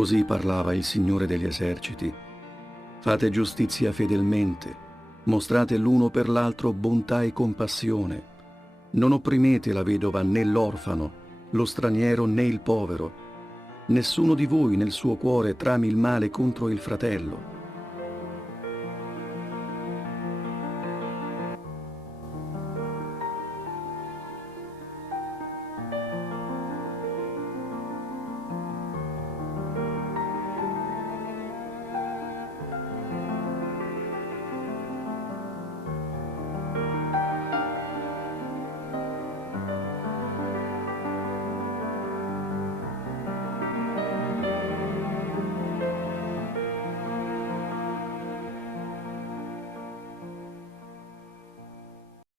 Così parlava il Signore degli eserciti. Fate giustizia fedelmente, mostrate l'uno per l'altro bontà e compassione. Non opprimete la vedova né l'orfano, lo straniero né il povero. Nessuno di voi nel suo cuore trami il male contro il fratello.